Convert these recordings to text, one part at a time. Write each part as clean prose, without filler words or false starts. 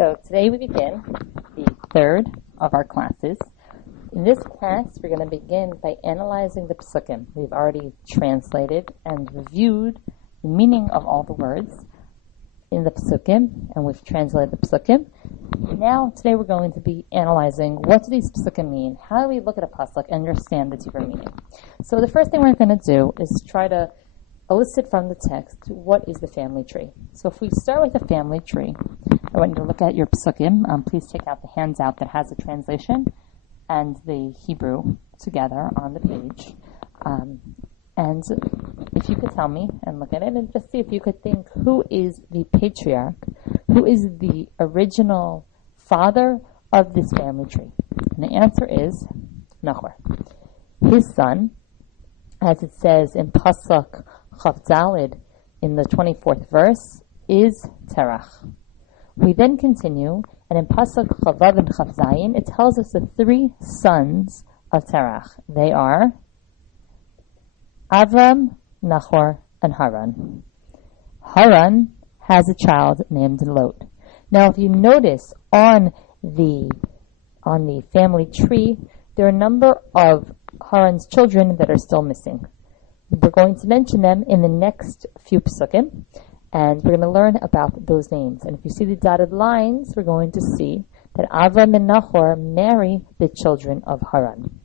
So today we begin the third of our classes. In this class, we're going to begin by analyzing the Pesukim. We've already translated and reviewed the meaning of all the words in the Pesukim, and we've translated the Pesukim. Now, today we're going to be analyzing what do these Pesukim mean? How do we look at a Pasuk and understand the deeper meaning? So the first thing we're going to do is try to elicit from the text what is the family tree. So if we start with the family tree, I want you to look at your Pesukim. Please take out the handout that has the translation and the Hebrew together on the page. And if you could tell me and look at it and just see if you could think who is the patriarch, who is the original father of this family tree. And the answer is Nahor. His son, as it says in Pasuk Chav Daled in the 24th verse, is Terach. We then continue, and in Pasuk Chavav and Chav Zayin, it tells us the three sons of Terach. They are Avram, Nahor, and Haran. Haran has a child named Lot. Now, if you notice on the family tree, there are a number of Haran's children that are still missing. We're going to mention them in the next few Pesukim, and we're going to learn about those names. And if you see the dotted lines, we're going to see that Avram and Nahor marry the children of Haran.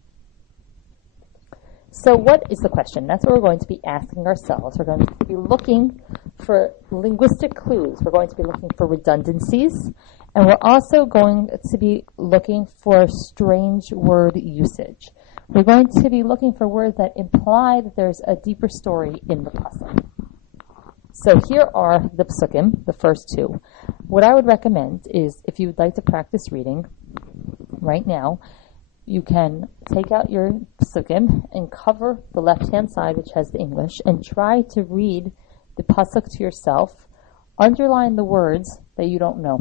So what is the question? That's what we're going to be asking ourselves. We're going to be looking for linguistic clues. We're going to be looking for redundancies, and we're also going to be looking for strange word usage. We're going to be looking for words that imply that there's a deeper story in the pasuk. So here are the Pesukim, the first two. What I would recommend is, if you would like to practice reading right now, you can take out your Pesukim and cover the left-hand side, which has the English, and try to read the pasuk to yourself. Underline the words that you don't know.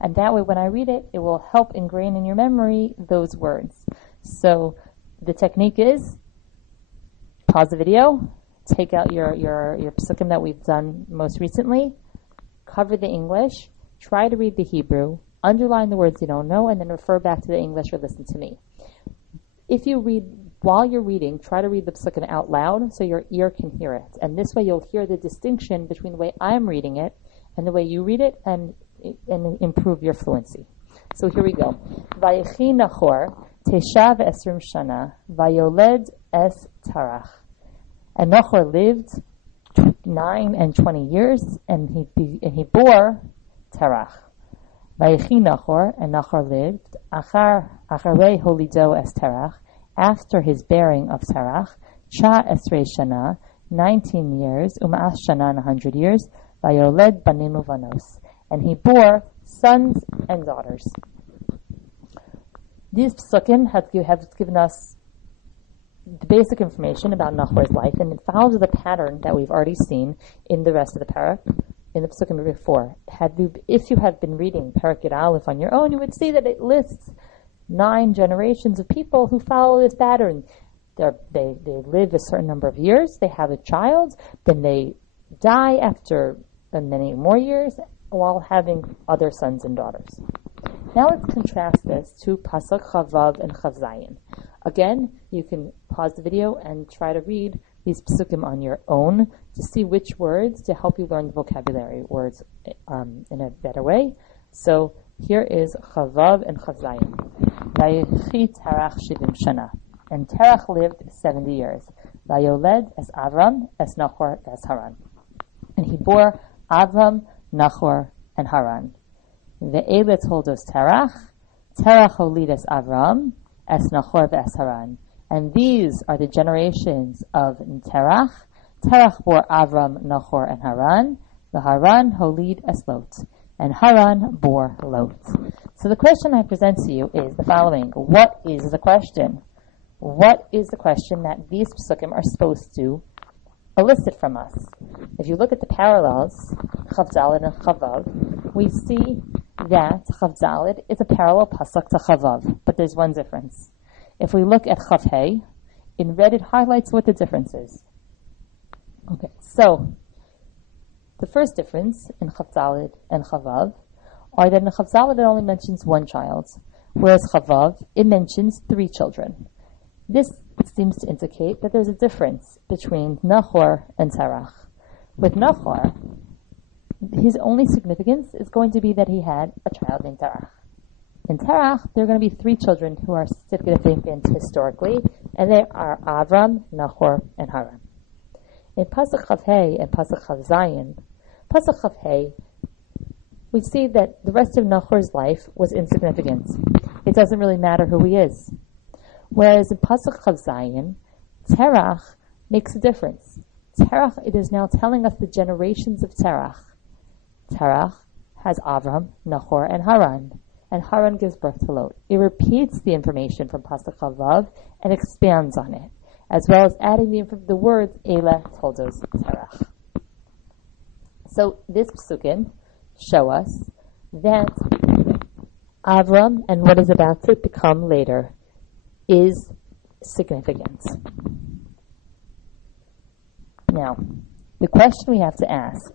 And that way, when I read it, it will help ingrain in your memory those words. So the technique is pause the video, take out your Pesukim that we've done most recently, cover the English, try to read the Hebrew, underline the words you don't know, and then refer back to the English or listen to me. If you read, while you're reading, try to read the Pesukim out loud so your ear can hear it. And this way you'll hear the distinction between the way I'm reading it and the way you read it and improve your fluency. So here we go. Vayechi Nahor Tesha ve'esrim shana vayoled es Tarach. And Nahor lived 9 and 20 years, and he bore Terach. Vayechi Nahor, and Nahor lived acharei holido es Terach, after his bearing of Terach, cha esrei shana, 19 years, um'as shana, 100 years, vayoled banim uvanos, and he bore sons and daughters. These Pesukim have given us the basic information about Nahor's life, and it follows the pattern that we've already seen in the rest of the parak, in the Pesukim before. If you have been reading Parak Yud Aleph on your own, you would see that it lists 9 generations of people who follow this pattern. They live a certain number of years, they have a child, then they die after many more years while having other sons and daughters. Now let's contrast this to Pasuk Chavav and Chav Zayin. Again, you can pause the video and try to read these Pesukim on your own to see which words to help you learn the vocabulary words in a better way. So here is Chavav and Chav Zayin. Vayechi Terach shivim shana. And Terach lived 70 years. Vayoled es Avram, es Nahor, es Haran. And he bore Avram, Nahor, and Haran. Ve'ele toldos Terach, Terach holid es Avram, es Nahor ve'es Haran. And these are the generations of Terach. Terach bore Avram, Nahor, and Haran. The Haran holid es Lot. And Haran bore Lot. So the question I present to you is the following. What is the question? What is the question that these Pesukim are supposed to elicit from us? If you look at the parallels, Chav Daled and Chavav, we see that Chav Daled is a parallel pasuk to Chavav, but there's one difference. If we look at Chav Hey, in red it highlights what the difference is. Okay, so the first difference in Chav Daled and Chavav are that in Chavzav it only mentions one child, whereas Chavav, it mentions 3 children. This seems to indicate that there's a difference between Nahor and Terach. With Nahor, his only significance is going to be that he had a child named Terach. In Terach, there are going to be 3 children who are significant historically, and they are Avram, Nahor, and Haran. In Pasuk Chav Hei and Pasuk Chav Zayin, Pasuk Chav Hei, we see that the rest of Nahor's life was insignificant. It doesn't really matter who he is. Whereas in Pasuk Chav Zayin, Terach makes a difference. Terach, it is now telling us the generations of Terach. Terach has Avram, Nahor, and Haran. And Haran gives birth to Lot. It repeats the information from Pasuk Chavav and expands on it, as well as adding the words Eila Toldos Terach. So this Pesukim show us that Avram and what is about to become later is significant. Now, the question we have to ask,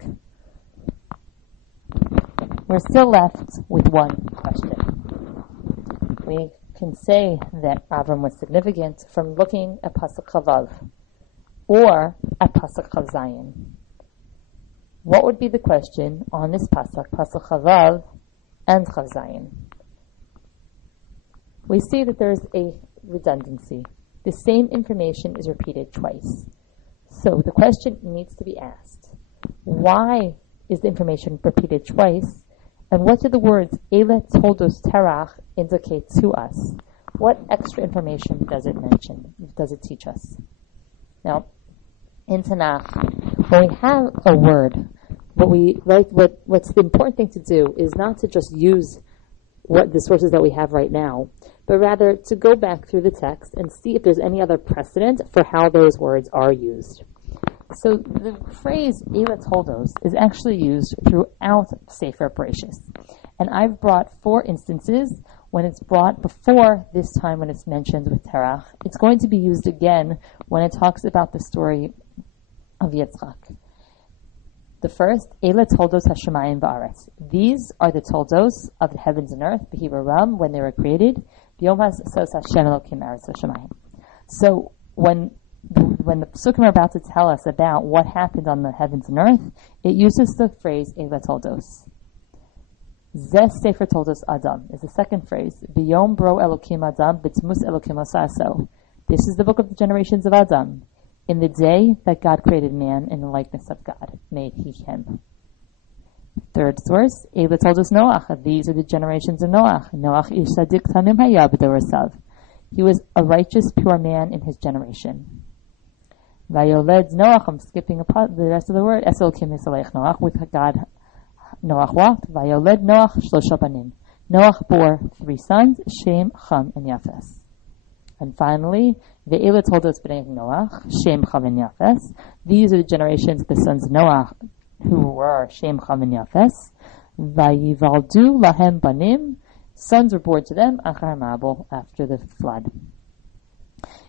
we're still left with one question. We can say that Avram was significant from looking at Pasuk Chavav or at Pasuk Chav Zayin. What would be the question on this Pasuk Chavav and Chav Zayin? We see that there is a redundancy. The same information is repeated twice. So the question needs to be asked, why is the information repeated twice? And what do the words Eila Toldos Terach indicate to us? What extra information does it mention? Does it teach us? Now, in Tanakh, when we have a word, what's the important thing to do is not to just use what the sources that we have right now, but rather to go back through the text and see if there's any other precedent for how those words are used. So the phrase Eila Toldos is actually used throughout Sefer Bereshis. And I've brought 4 instances when it's brought before this time when it's mentioned with Terach. It's going to be used again when it talks about the story of Yitzchak. The first, Eila Toldos Hashemayim Va'aretz. These are the Toldos of the heavens and earth, B'Hibaram, when they were created. B'Yom HaSos Hashem Elokim Eretz Hashemayim. So when the Pesukim are about to tell us about what happened on the heavens and earth, it uses the phrase Eila Toldos. Zeh Sefer Toldos Adam is the second phrase. B'Yom Bro Elokim Adam B'Tzmus Elokim Osaso. This is the book of the generations of Adam. In the day that God created man in the likeness of God, made he him. Third source, Eila Toldos Noach. These are the generations of Noach. Noach ish sadik tamim haya b'dorasav. He was a righteous, pure man in his generation. Vayoled Noach, I'm skipping the rest of the word. Esel kim yisalech Noach, with God Noach walked. Vayoled Noach shlosha banim. Noach bore 3 sons, Shem, Cham, and Yafes. And finally, Ve'eila Toldos b'nei Noach, Shem, Cham, and Yafes. These are the generations of the sons of Noach, who were Shem, Cham, and Yafes. Vayivaldu lahem banim. Sons were born to them, Achar Mabul, after the flood.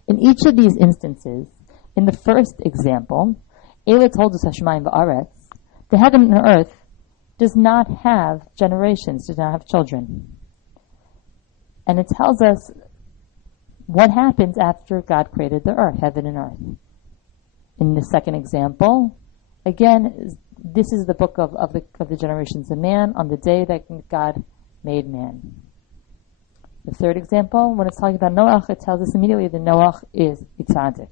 In each of these instances, in the first example, Eila Toldos Hashemayim Va'aretz, the heaven and earth does not have generations, does not have children. And it tells us what happens after God created the earth, heaven and earth. In the second example, again, this is the book of the generations of man on the day that God made man. The third example, when it's talking about Noach, it tells us immediately that Noach is tzaddik.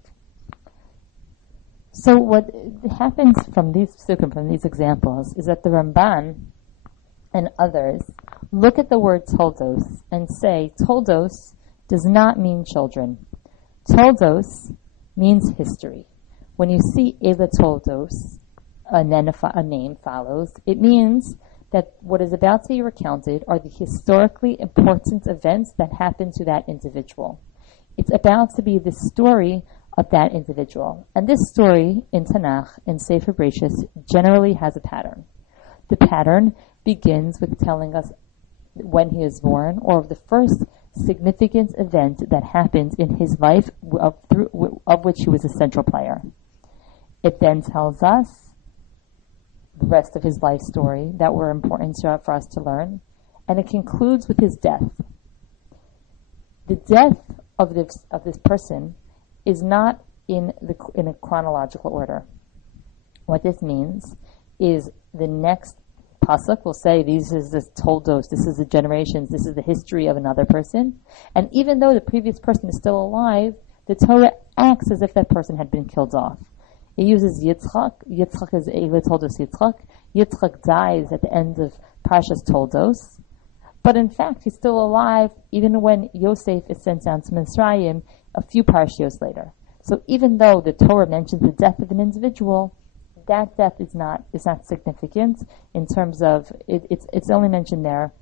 So what happens from these Pesukim, from these examples, is that the Ramban and others look at the word Toldos and say, Toldos does not mean children. Toldos means history. When you see Eila Toldos, and then a name follows, it means that what is about to be recounted are the historically important events that happened to that individual. It's about to be the story of that individual. And this story in Tanakh, in Sefer Bereshis, generally has a pattern. The pattern begins with telling us when he is born, or of the first significant event that happened in his life, of which he was a central player. It then tells us the rest of his life story that were important for us to learn. and it concludes with his death. The death of this person is not in a chronological order. What this means is the next pasuk will say, "This is the toldos, this is the generations, this is the history of another person." And even though the previous person is still alive, the Torah acts as if that person had been killed off. It uses Yitzchak. Yitzchak is Eile Toldos Yitzchak. Yitzchak dies at the end of Parshas Toldos. But in fact, he's still alive even when Yosef is sent down to Mitzrayim a few parshios later. So even though the Torah mentions the death of an individual, that death is not significant in terms of it's only mentioned there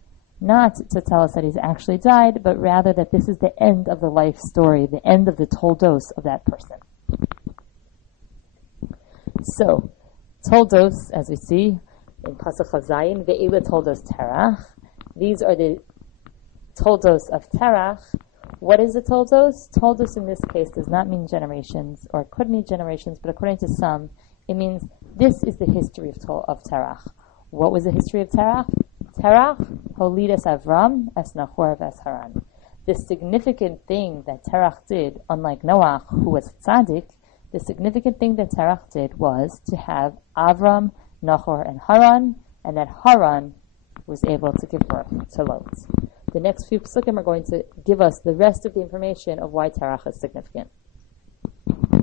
not to tell us that he's actually died, but rather that this is the end of the life story, the end of the toldos of that person. So, toldos, as we see in Pasuk Chazayin, ve'ila toldos terach. These are the toldos of terach. What is the toldos? Toldos in this case does not mean generations, or it could mean generations, but according to some, it means this is the history of terach. What was the history of terach? Terach, holidas Avram, es Nahor, es Haran. The significant thing that Terach did, unlike Noach, who was tzaddik, the significant thing that Terach did was to have Avram, Nahor, and Haran, and that Haran was able to give birth to Lot. The next few Pesukim are going to give us the rest of the information of why Terach is significant.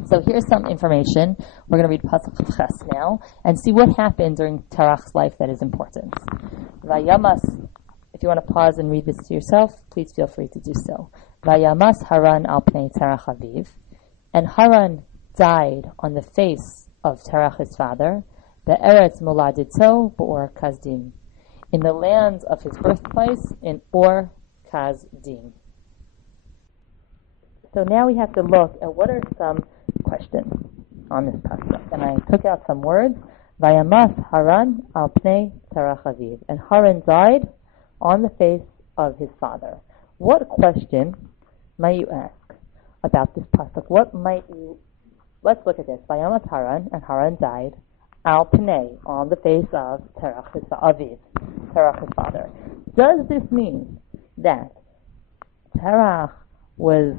So here's some information. We're going to read Pasuk Ches now and see what happened during Terach's life that is important. Vayamas, if you want to pause and read this to yourself, please feel free to do so. Vayamas Haran al pnei Terach aviv, and Haran died on the face of Terach his father, be'eretz moladito b'or Kasdim, in the land of his birthplace in Or Kasdim. So now we have to look at what are some questions on this pasuk. And I took out some words. Vayamas Haran al pnei Terach aviv, and Haran died on the face of his father. What question might you ask about this pasuk? What might you? Let's look at this. Vayamas Haran, and Haran died al pnei, on the face of Terach his aviv, Terach his father. Does this mean that Terach was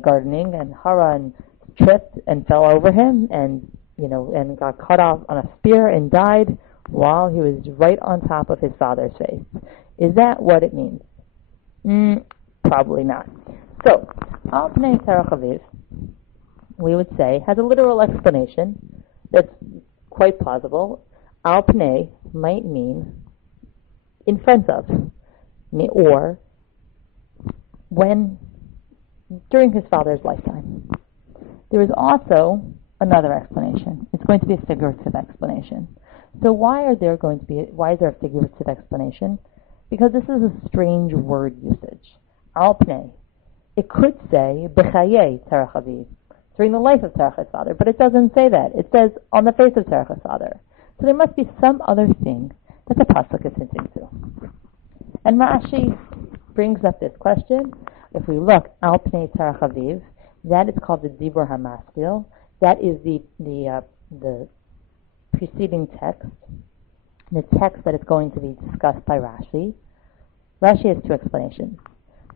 gardening and Haran tripped and fell over him and got cut off on a spear and died while he was right on top of his father's face? Is that what it means? Probably not. So, al pnei Terach aviv, we would say, has a literal explanation that's quite plausible. Al pnei might mean in front of, or when, during his father's lifetime. There is also another explanation. It's going to be a figurative explanation. So why is there a figurative explanation? Because this is a strange word usage. Al pnei. It could say b'chayei Terach aviv, during the life of Terach his father, but it doesn't say that. It says on the face of Terach his father. So there must be some other thing that the pasuk is hinting to. And Rashi brings up this question. If we look, al pnei Terach aviv, that is called the Dibur HaMaskil. That is the preceding text, the text that is going to be discussed by Rashi. Rashi has two explanations.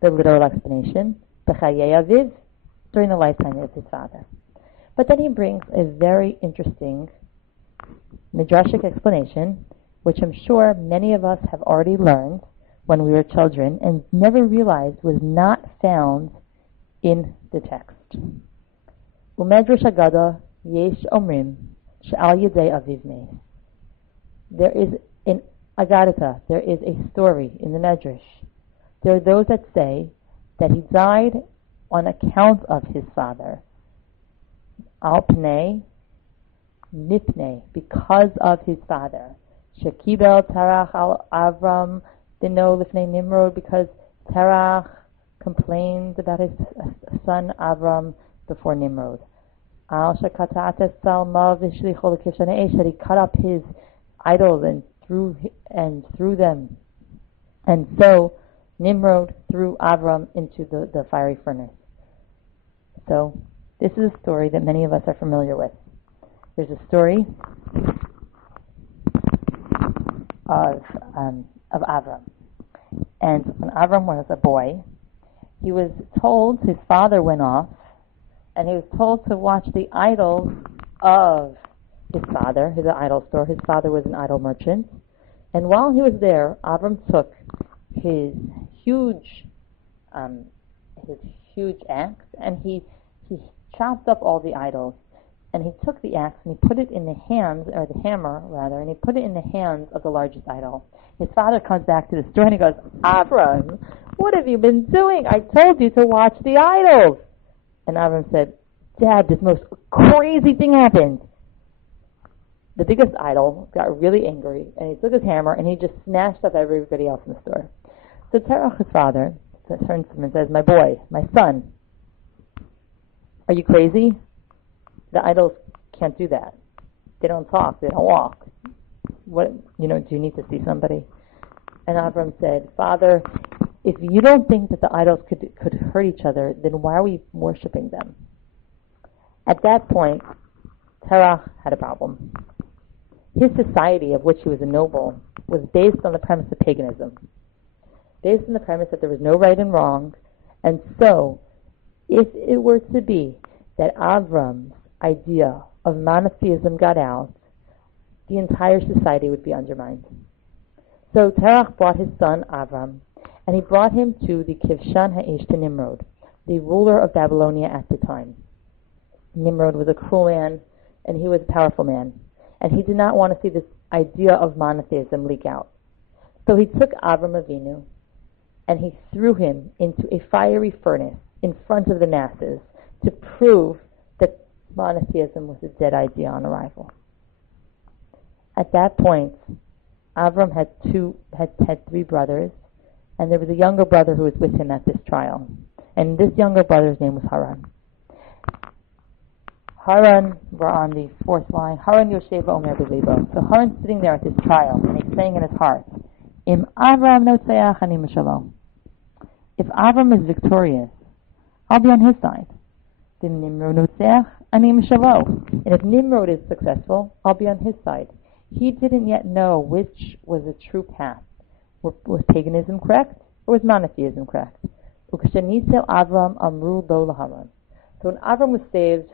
The literal explanation, b'chayei aviv, during the lifetime of his father. But then he brings a very interesting midrashic explanation, which I'm sure many of us have already learned when we were children and never realized was not found in the text. Umedrash Agada yesh omrim she'al yedei aviv meis. There is an Agadata, there is a story in the Medrash. There are those that say that he died on account of his father. Al pnei nipnei, because of his father. Shekibel Terach al Avram bino lifnei Nimrod, because Terach complained about his son Avram before Nimrod. Al shekatates salma v'shlicho l'kivshanei esh, that he cut up his idols and threw them. And so Nimrod threw Avram into the fiery furnace. So this is a story that many of us are familiar with. There's a story of Avram. And when Avram was a boy, he was told, his father went off, and he was told to watch the idols of his father, his idol store. His father was an idol merchant. And while he was there, Avram took his huge axe, and he chopped up all the idols. And he took the axe and he put it in the hands, or the hammer rather, and he put it in the hands of the largest idol. His father comes back to the store and he goes, Avram, what have you been doing? I told you to watch the idols. And Avram said, Dad, this most crazy thing happened. The biggest idol got really angry, and he took his hammer and he just smashed up everybody else in the store. So Terach, his father, turns to him and says, my boy, my son, are you crazy? The idols can't do that. They don't talk. They don't walk. What, do you need to see somebody? And Avram said, Father, if you don't think that the idols could hurt each other, then why are we worshiping them? At that point, Terach had a problem. His society, of which he was a noble, was based on the premise of paganism. Based on the premise that there was no right and wrong. And so, if it were to be that Avram's idea of monotheism got out, the entire society would be undermined. So Terach brought his son Avram, and he brought him to the Kivshan Ha'esh to Nimrod, the ruler of Babylonia at the time. Nimrod was a cruel man, and he was a powerful man, and he did not want to see this idea of monotheism leak out. So he took Avram Avinu, and he threw him into a fiery furnace in front of the masses to prove that monotheism was a dead idea on arrival. At that point, Avram had three brothers, and there was a younger brother who was with him at this trial. And this younger brother's name was Haran. Haran, we're on the fourth line. Haran Yosheva Omer B'Lebo. So Haran's sitting there at this trial, and he's saying in his heart, Im Avram Notzeach Ani Mishalom. If Avram is victorious, I'll be on his side. Then Nimrod Notzeach Ani Mishalo. And if Nimrod is successful, I'll be on his side. He didn't yet know which was the true path. Was paganism correct, or was monotheism correct? Avram Amru Lo Laharan. So when Avram was saved,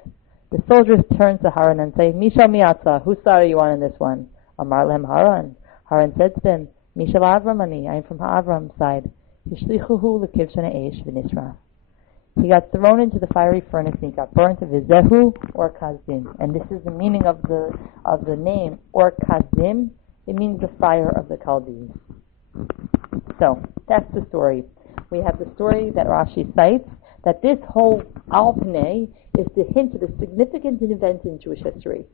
the soldiers turned to Haran and say, Mishal Miatza, whose side are you on in this one? Amar Lehem Haran. Haran said to them, Mishal Avram Ani, I am from Avram's side. Hishlichuhu Lekivshan Ha'esh V'Nisra. He got thrown into the fiery furnace and he got burnt of Vizehu or Kazdim. And this is the meaning of the name, or Kazdim. It means the fire of the Chaldees. So, that's the story. We have the story that Rashi cites, that this whole Al Pnei is to hint at a significant event in Jewish history.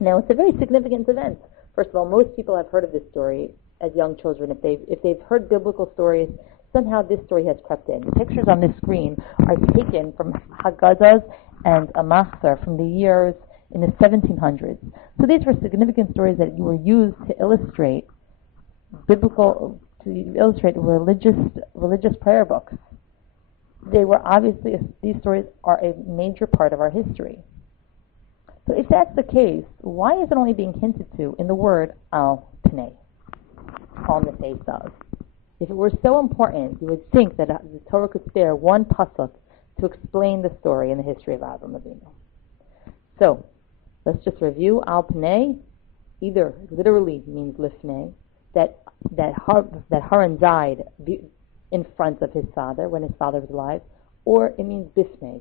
Now, it's a very significant event. First of all, most people have heard of this story as young children. If they've heard biblical stories, somehow this story has crept in. The pictures on this screen are taken from Haggadahs and a Machzor from the years in the 1700s. So these were significant stories that were used to illustrate religious prayer books. They were obviously, these stories are a major part of our history. So if that's the case, why is it only being hinted to in the word Al Pnei, on the face of? If it were so important, you would think that the Torah could spare one pasuk to explain the story and the history of Avram Avinu. So, let's just review. Al Pnei either literally means lifnei, that Haran died in front of his father when his father was alive, or it means bifnei,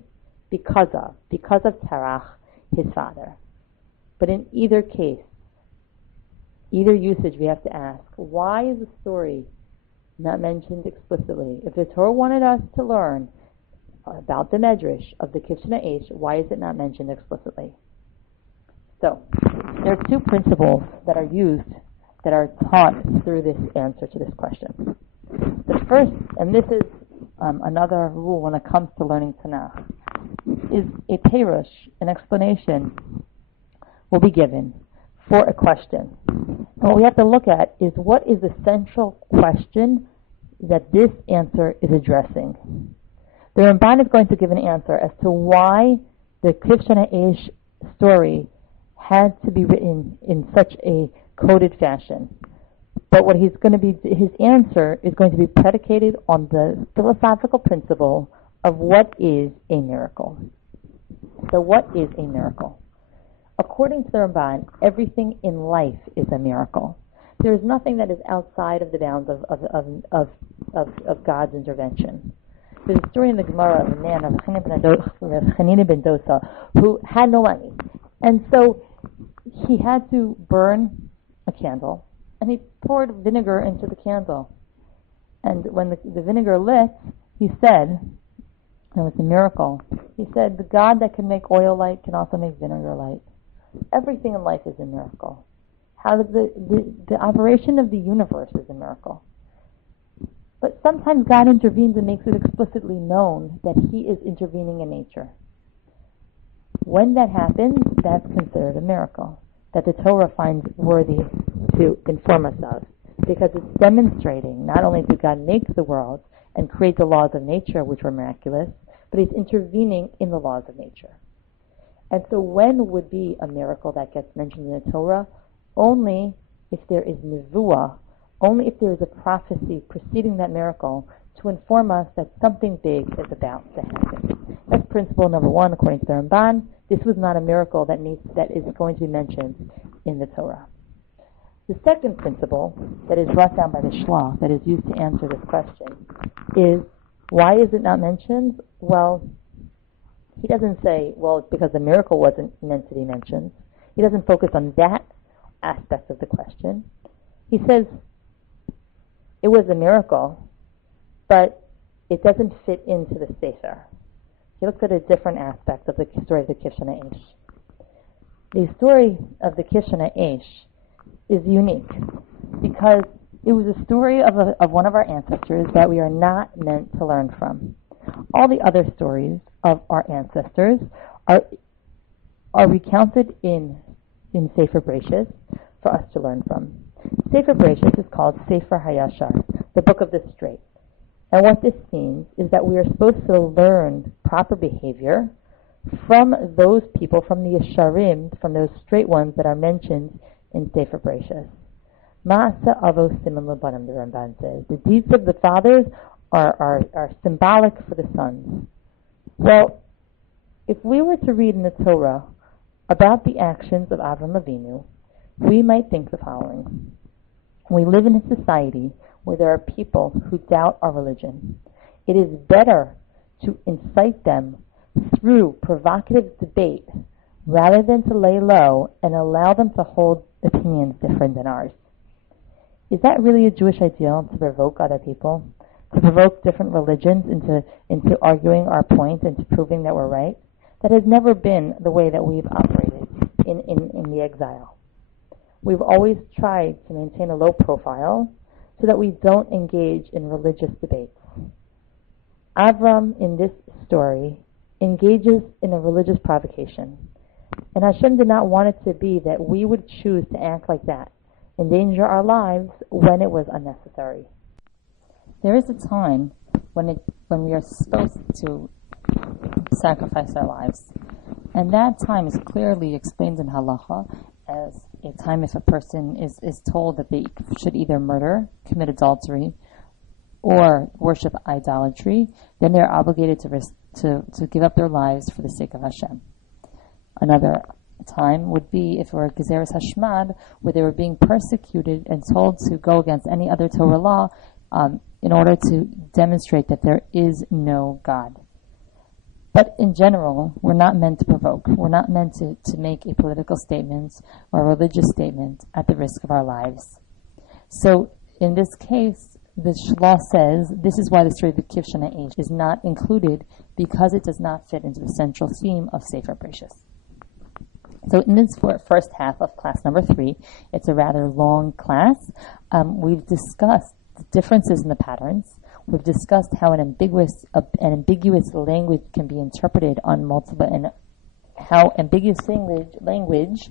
because of Terach, his father. But in either case, either usage, we have to ask, why is the story not mentioned explicitly? If the Torah wanted us to learn about the Medrash of the Kivshan Ha'esh, why is it not mentioned explicitly? So, there are two principles that are used, that are taught through this answer to this question. The first, and this is another rule when it comes to learning Tanakh, is a perush, an explanation will be given for a question. And what we have to look at is what is the central question that this answer is addressing. The Ramban is going to give an answer as to why the Kivshan Ha'esh story had to be written in such a coded fashion. But what his answer is going to be predicated on the philosophical principle of what is a miracle. So what is a miracle? According to the Ramban, everything in life is a miracle. There is nothing that is outside of the bounds of God's intervention. There's a story in the Gemara of a man, of Chanina ben Dosa, who had no money. And so he had to burn a candle, and he poured vinegar into the candle. And when the vinegar lit, he said, and it was a miracle, he said, the God that can make oil light can also make vinegar light. Everything in life is a miracle. How the operation of the universe is a miracle. But sometimes God intervenes and makes it explicitly known that He is intervening in nature. When that happens, that's considered a miracle that the Torah finds worthy to inform us of, because it's demonstrating not only did God make the world and create the laws of nature, which were miraculous, but He's intervening in the laws of nature. And so when would be a miracle that gets mentioned in the Torah? Only if there is nevuah, only if there is a prophecy preceding that miracle to inform us that something big is about to happen. That's principle number one, according to the Ramban. This was not a miracle that is going to be mentioned in the Torah. The second principle that is brought down by the Shlach, that is used to answer this question, is why is it not mentioned? Well, he doesn't say, well, it's because the miracle wasn't meant to be mentioned. He doesn't focus on that aspect of the question. He says it was a miracle, but it doesn't fit into the Sefer. He looks at a different aspect of the story of the Kishana Eish. The story of the Kishana Eish is unique because it was a story of one of our ancestors that we are not meant to learn from. All the other stories of our ancestors are recounted in Sefer Bereshis for us to learn from. Sefer Bereshis is called Sefer Hayashar, the book of the straight. And what this means is that we are supposed to learn proper behavior from those people, from the Yesharim, from those straight ones that are mentioned in Sefer Bereshis. Ma'asa avos siman lebanim, the Ramban says. The deeds of the fathers are symbolic for the sons. Well, if we were to read in the Torah about the actions of Avram Avinu, we might think the following. We live in a society where there are people who doubt our religion. It is better to incite them through provocative debate rather than to lay low and allow them to hold opinions different than ours. Is that really a Jewish ideal, to provoke other people? To provoke different religions into arguing our point and to proving that we're right? That has never been the way that we've operated in the exile. We've always tried to maintain a low profile so that we don't engage in religious debates. Avram, in this story, engages in a religious provocation. And Hashem did not want it to be that we would choose to act like that, endanger our lives when it was unnecessary. There is a time when we are supposed to sacrifice our lives. And that time is clearly explained in halacha as a time if a person is told that they should either murder, commit adultery, or worship idolatry, then they're obligated to give up their lives for the sake of Hashem. Another time would be if it were Gezeres Hashmad, where they were being persecuted and told to go against any other Torah law in order to demonstrate that there is no God. But in general, we're not meant to provoke. We're not meant to make a political statement or a religious statement at the risk of our lives. So in this case, the Shlah says this is why the story of the Kishana Eish is not included, because it does not fit into the central theme of Sefer Bereshis. So in this first half of class number 3, it's a rather long class. We've discussed the differences in the patterns. We've discussed how an ambiguous language can be interpreted on multiple, and how ambiguous language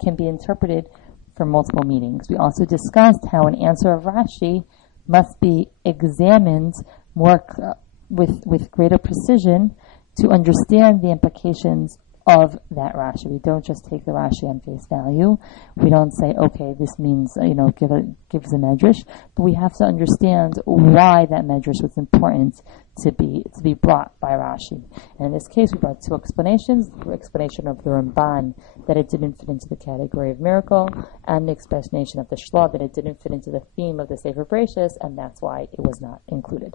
can be interpreted for multiple meanings. We also discussed how an answer of Rashi must be examined more with greater precision to understand the implications of that Rashi. We don't just take the Rashi on face value. We don't say, okay, this means, gives a medrash, but we have to understand why that medrash was important to be brought by Rashi. And in this case, we brought two explanations: the explanation of the Ramban that it didn't fit into the category of miracle, and the explanation of the Shla that it didn't fit into the theme of the Sefer Bereshis, and that's why it was not included.